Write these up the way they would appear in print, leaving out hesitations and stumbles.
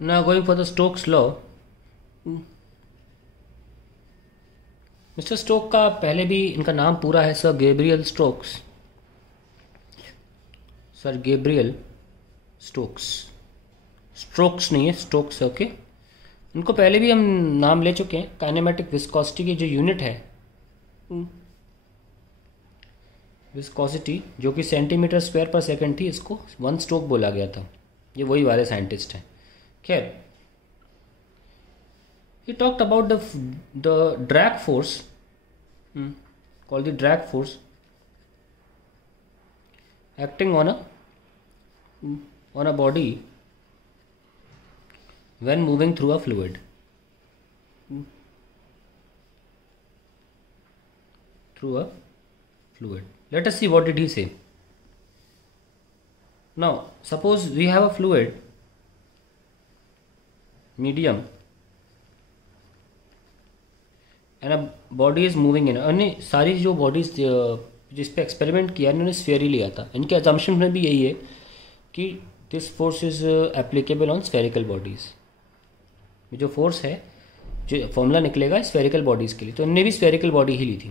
Now going for the Stokes law. Mister Stoke का पहले भी इनका नाम पूरा है sir Gabriel Stokes, sir Gabriel Stokes, strokes नहीं है, स्टोक्स है। ओके, इनको पहले भी हम नाम ले चुके हैं। काइनेमेटिक विस्कोसिटी की जो यूनिट है, विस्कोसिटी जो कि सेंटीमीटर स्क्वायर पर सेकंड थी, इसको 1 स्टोक बोला गया था। ये वही वाले साइंटिस्ट हैं। खैर, he talked about the drag force, called the drag force acting on a body when moving through a fluid. Through a fluid. Let us see what did he say. Now, suppose we have a fluid medium and a body is moving in. अन्य सारी जो bodies जिस पे experiment किया इन्होंने sphere ही लिया था। इनके अजम्पशन में भी यही है कि this force is applicable on spherical bodies. जो फोर्स है, जो फॉर्मूला निकलेगा स्फेरिकल बॉडीज के लिए, तो इनने भी स्फेरिकल बॉडी ही ली थी।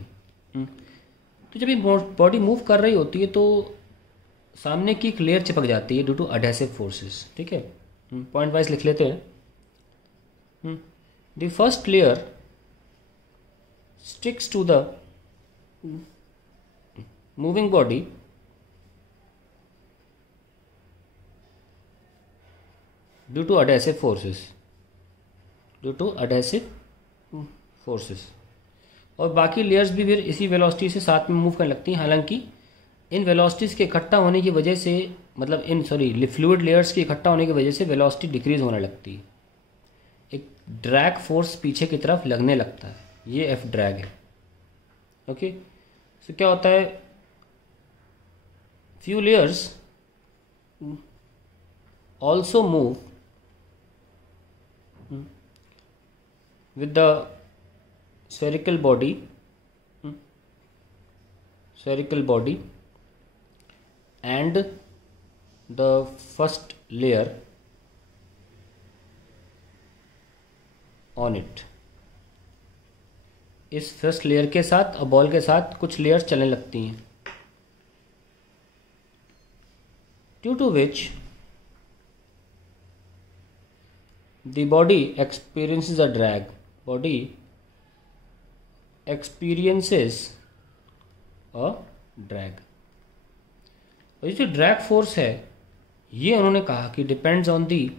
तो जब ये बॉडी मूव कर रही होती है तो सामने की एक लेयर चिपक जाती है ड्यू टू अडहेसिव फोर्सेस। ठीक है, पॉइंट वाइज लिख लेते हैं। The first layer sticks to the moving body due to adhesive forces, और बाकी लेयर्स भी फिर इसी वेलोसिटी से साथ में मूव करने लगती हैं। हालांकि इन वेलोसिटीज़ के इकट्ठा होने की वजह से, मतलब फ्लूइड लेयर्स के इकट्ठा होने की वजह से वेलोसिटी डिक्रीज होने लगती है। एक ड्रैग फोर्स पीछे की तरफ लगने लगता है, ये एफ ड्रैग है। ओके, सो क्या होता है, few layers also move with the spherical body and the first layer on it। इस फर्स्ट लेयर के साथ और बॉल के साथ कुछ लेयर्स चलने लगती हैं, due to which the body experiences a drag. Body experiences a drag. और ये जो ड्रैग फोर्स है, ये उन्होंने कहा कि depends on the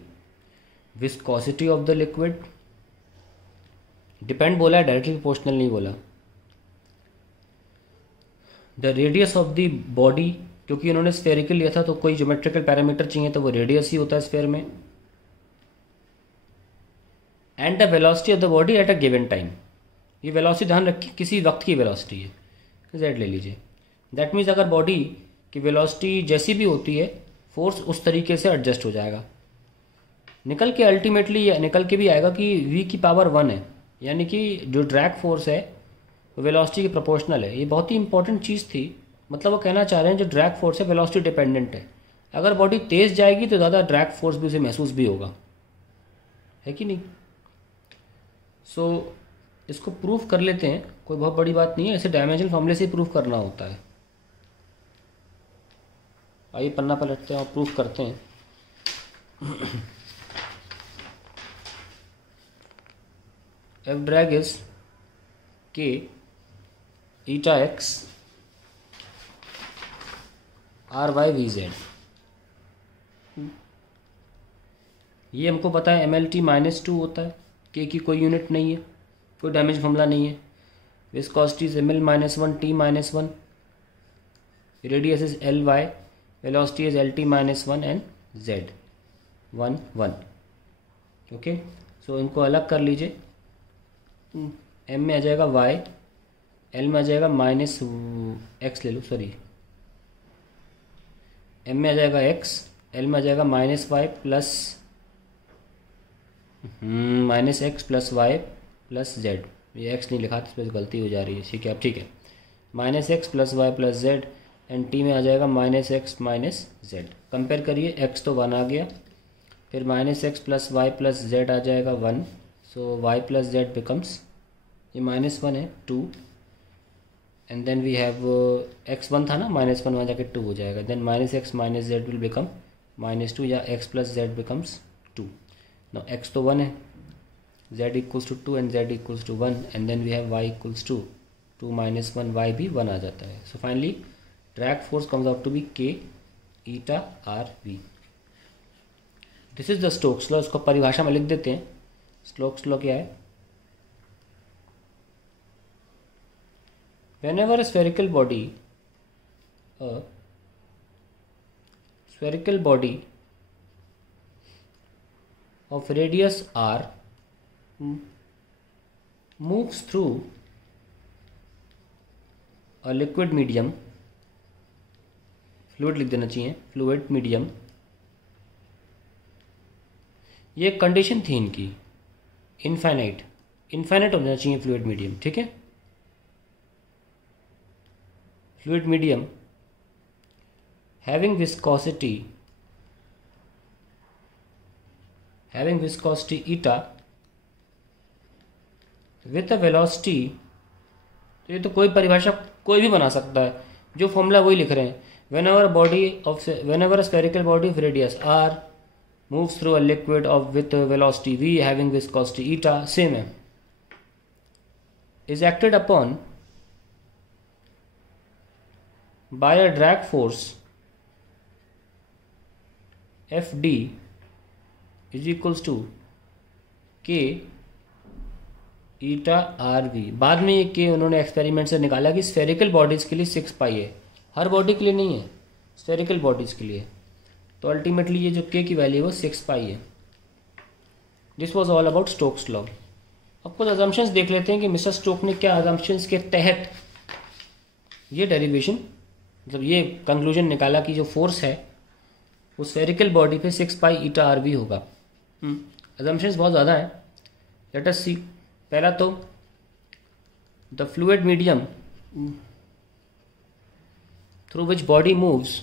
viscosity of the liquid. Depend बोला है, डायरेक्टली प्रोपोर्शनल नहीं बोला। The radius of the body, क्योंकि उन्होंने स्फेरिकल लिया था तो कोई ज्योमेट्रिकल पैरामीटर चाहिए, तो वो रेडियस ही होता है स्फेयर में। And the velocity of the body at a given time. ये वेलोसिटी ध्यान रखिए, किसी वक्त की वेलोसिटी है, जेड ले लीजिए। दैट मीन्स अगर बॉडी की वेलोसिटी जैसी भी होती है, फोर्स उस तरीके से एडजस्ट हो जाएगा। निकल के अल्टीमेटली निकल के भी आएगा कि v की पावर 1 है, यानी कि जो ड्रैग फोर्स है वो वेलोसिटी के प्रोपोर्शनल है। ये बहुत ही इंपॉर्टेंट चीज़ थी। मतलब वो कहना चाह रहे हैं जो ड्रैग फोर्स है वेलोसिटी डिपेंडेंट है। अगर बॉडी तेज़ जाएगी तो ज़्यादा ड्रैग फोर्स भी उसे महसूस भी होगा, है कि नहीं। सो इसको प्रूफ कर लेते हैं, कोई बहुत बड़ी बात नहीं है, ऐसे डायमेंशनल फॉर्मूले से ही प्रूफ करना होता है। आइए पन्ना पलटते हैं और प्रूफ करते हैं। एफ ड्रैग इज के ईटा x R why V Z. ये हमको पता है MLT -2 होता है, के की कोई यूनिट नहीं है, कोई डैमेज फॉर्मूला नहीं है। Viscosity is ml -1 t -1, radius is Ly, velocity is LT -1 and z 1 1। Okay, so इनको अलग कर लीजिए। m में आ जाएगा y, l में आ जाएगा -x ले लो, सॉरी, m में आ जाएगा x, l में आ जाएगा -y plus -x plus y plus z। ये x नहीं लिखा था, इस पर गलती हो जा रही है। ठीक है, अब ठीक है, -x plus y plus z and t में आ जाएगा -x माइनस z। कंपेयर करिए, x तो 1 आ गया, फिर -x + y + z आ जाएगा 1, सो y + z बिकम्स, ये -1 है 2, and then we have x1 था ना, -1 वहाँ जाके 2 हो जाएगा, then -x - z will become -2 या x + z becomes 2. Now x तो 1 है, z = 2 and z = 1, and then we have y = 2 - 1, y भी 1 आ जाता है. So finally drag force comes out to be k eta RV. This is the Stokes law. इसको परिभाषा में लिख देते हैं. स्टोक्स लॉ क्या है? Whenever a spherical body of radius r moves through a liquid medium, fluid लिख देना चाहिए, फ्लूइड मीडियम. ये कंडीशन थी इनकी, इनफाइनाइट होना चाहिए फ्लूइड मीडियम. ठीक है, fluid medium having viscosity eta with a velocity. तो ये तो कोई परिभाषा कोई भी बना सकता है, जो फॉर्मूला वही लिख रहे हैं. whenever a spherical body of radius r moves through a liquid with a velocity v having viscosity eta, same है, is acted upon by a drag force Fd is equals to k eta RV. बाद में ये k उन्होंने experiment से निकाला कि spherical bodies के लिए 6 पाई है, हर बॉडी के लिए नहीं है, स्फेरिकल बॉडीज के लिए. तो अल्टीमेटली ये जो k की वैल्यू है वो 6 पाई है. This was all about Stokes law. अब कुछ अजम्पशंस देख लेते हैं कि मिस्टर स्टोक ने क्या अजम्पशंस के तहत ये डेरिवेशन, मतलब ये कंक्लूजन निकाला कि जो फोर्स है वो स्फेरिकल बॉडी पे 6 पाई eta RV होगा. अजम्पशंस बहुत ज़्यादा हैं. Let us see. पहला तो the fluid medium through which body moves,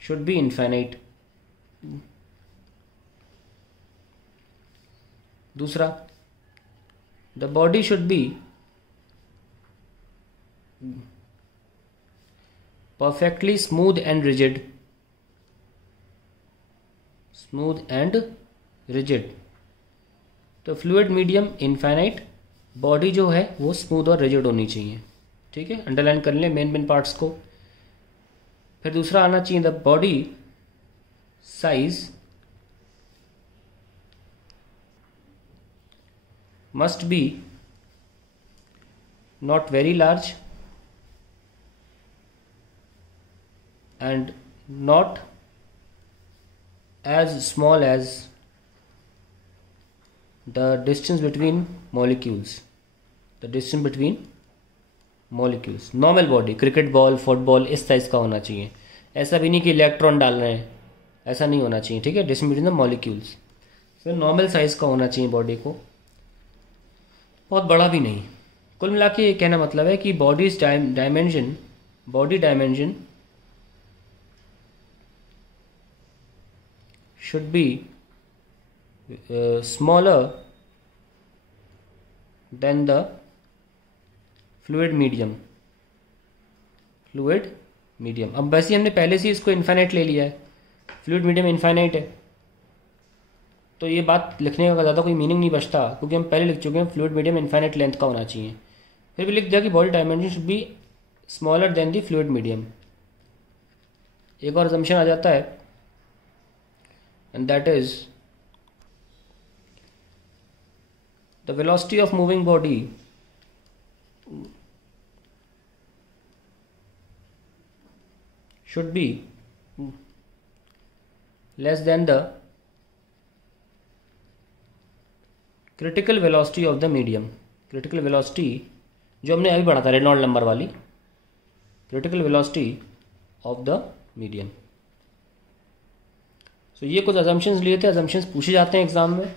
should be infinite. दूसरा, the body should be perfectly smooth and rigid. तो फ्लूइड मीडियम इनफाइनाइट, बॉडी जो है वो स्मूथ और रिजिड होनी चाहिए. ठीक है, अंडरलाइन कर लें मेन पार्ट्स को. फिर दूसरा आना चाहिए, the body size must be not very large and not as small as the distance between molecules. Normal body, cricket ball, football इस साइज का होना चाहिए. ऐसा भी नहीं कि इलेक्ट्रॉन डाल रहे हैं, ऐसा नहीं होना चाहिए. ठीक है, डिस्टेंस बिटवीन द मॉलिक्यूल्स. फिर नॉर्मल साइज का होना चाहिए बॉडी को, बहुत बड़ा भी नहीं. कुल मिला के ये कहना मतलब है कि body dimension should be smaller than the fluid medium. अब वैसे हमने पहले से इसको इनफाइनाइट ले लिया है, फ्लूइड मीडियम इनफाइनाइट है, तो ये बात लिखने का ज़्यादा कोई मीनिंग नहीं बचता, क्योंकि हम पहले लिख चुके हैं फ्लूइड मीडियम इनफाइनाइट लेंथ का होना चाहिए. फिर भी लिख दिया कि body dimension should be smaller than the fluid medium. एक और असम्पशन आ जाता है, and that is the velocity of moving body should be less than the critical velocity of the medium. critical velocity जो हमने अभी पढ़ा था रेनॉल्ड नंबर वाली, critical velocity of the medium. So ये कुछ assumptions लिए थे. assumptions पूछे जाते हैं एग्जाम में,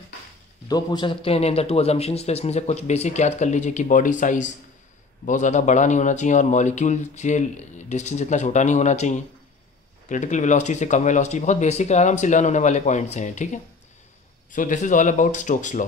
दो पूछ सकते हैं इन द टू assumptions. तो इसमें से कुछ बेसिक याद कर लीजिए कि बॉडी साइज बहुत ज़्यादा बड़ा नहीं होना चाहिए और मॉलिक्यूल से डिस्टेंस इतना छोटा नहीं होना चाहिए। क्रिटिकल वेलोसिटी से कम वेलोसिटी, बहुत बेसिक आराम से लर्न होने वाले पॉइंट्स हैं, ठीक है। So this is all about Stokes law.